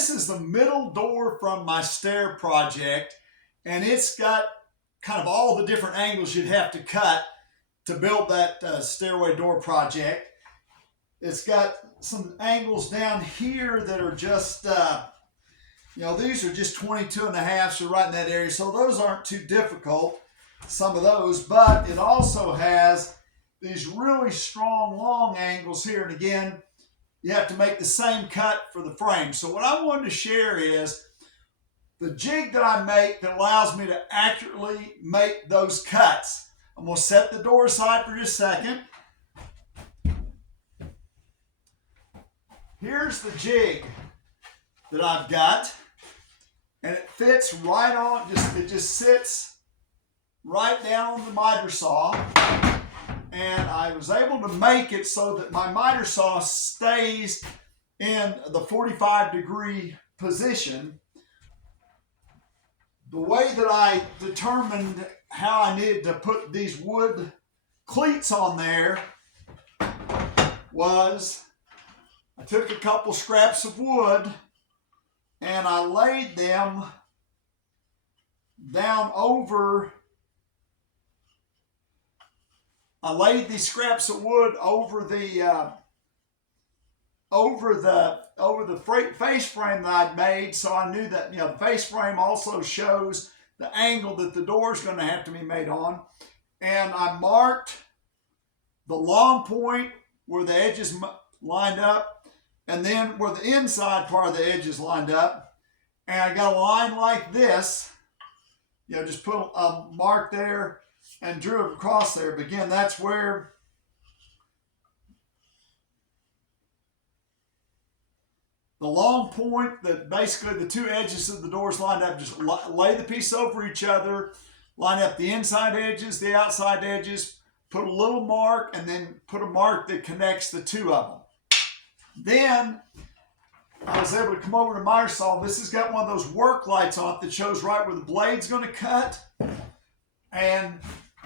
this is the middle door from my stair project, and it's got kind of all the different angles you'd have to cut to build that stairway door project. It's got some angles down here that are just, these are just 22.5, so right in that area. So those aren't too difficult, some of those, but it also has these really strong, long angles here. And again, you have to make the same cut for the frame. So what I wanted to share is the jig that I make that allows me to accurately make those cuts. I'm going to set the door aside for just a second. Here's the jig that I've got, and it fits right on, it just sits right down on the miter saw, and I was able to make it so that my miter saw stays in the 45-degree position. The way that I determined how I needed to put these wood cleats on there was I took a couple scraps of wood and I laid them down over, I laid these scraps of wood over the face frame that I'd made, so I knew that the face frame also shows the angle that the door is going to have to be made on. And I marked the long point where the edges lined up, and then where the inside part of the edges lined up. And I got a line like this, just put a mark there and drew it across there. But again, that's where the long point, that basically the two edges of the doors lined up, just lay the piece over each other, line up the inside edges, the outside edges, put a little mark, and then put a mark that connects the two of them. Then I was able to come over to miter saw. This has got one of those work lights on it that shows right where the blade's going to cut. And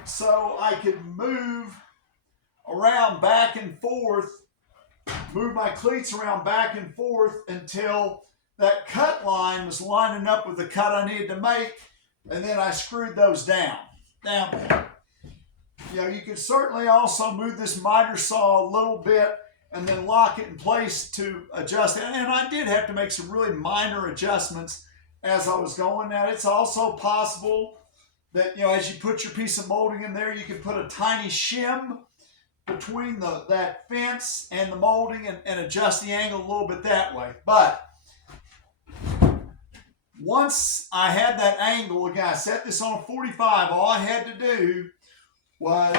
so I could move around back and forth, move my cleats around back and forth until that cut line was lining up with the cut I needed to make, and then I screwed those down. Now, you could certainly also move this miter saw a little bit and then lock it in place to adjust it. And I did have to make some really minor adjustments as I was going. Now, it's also possible that, as you put your piece of molding in there, you can put a tiny shim between that fence and the molding and adjust the angle a little bit that way. But once I had that angle, again, I set this on a 45, all I had to do was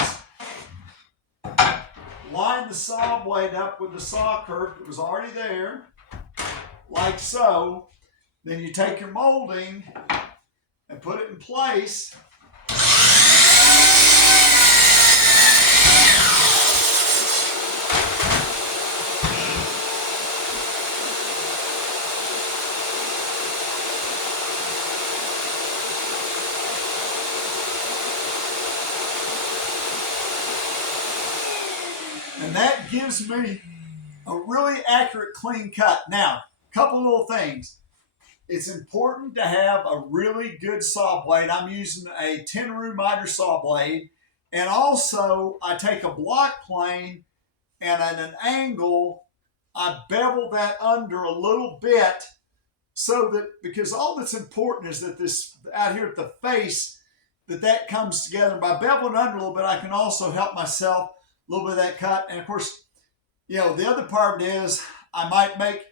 line the saw blade up with the saw kerf that was already there, like so. Then you take your molding and put it in place. And that gives me a really accurate, clean cut. Now, a couple little things. It's important to have a really good saw blade. I'm using a Tenru miter saw blade. And also, I take a block plane and at an angle, I bevel that under a little bit so that, because all that's important is that this, out here at the face, that comes together. And by beveling under a little bit, I can also help myself a little bit of that cut. And of course, the other part is I might make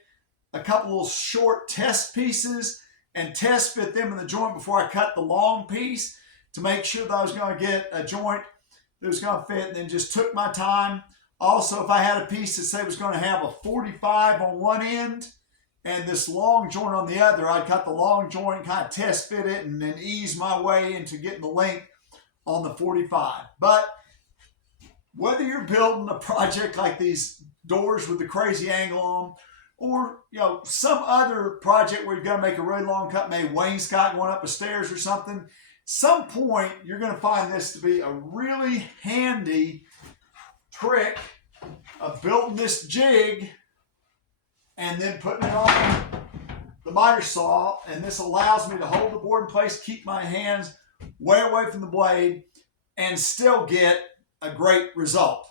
a couple little short test pieces and test fit them in the joint before I cut the long piece to make sure that I was going to get a joint that was going to fit, and then just took my time. Also, if I had a piece that say was going to have a 45 on one end and this long joint on the other, I'd cut the long joint, kind of test fit it, and then ease my way into getting the length on the 45. But whether you're building a project like these doors with the crazy angle on them, or some other project where you've got to make a really long cut, maybe wainscot going up the stairs or something, some point you're going to find this to be a really handy trick of building this jig and then putting it on the miter saw, and this allows me to hold the board in place, keep my hands way away from the blade, and still get a great result.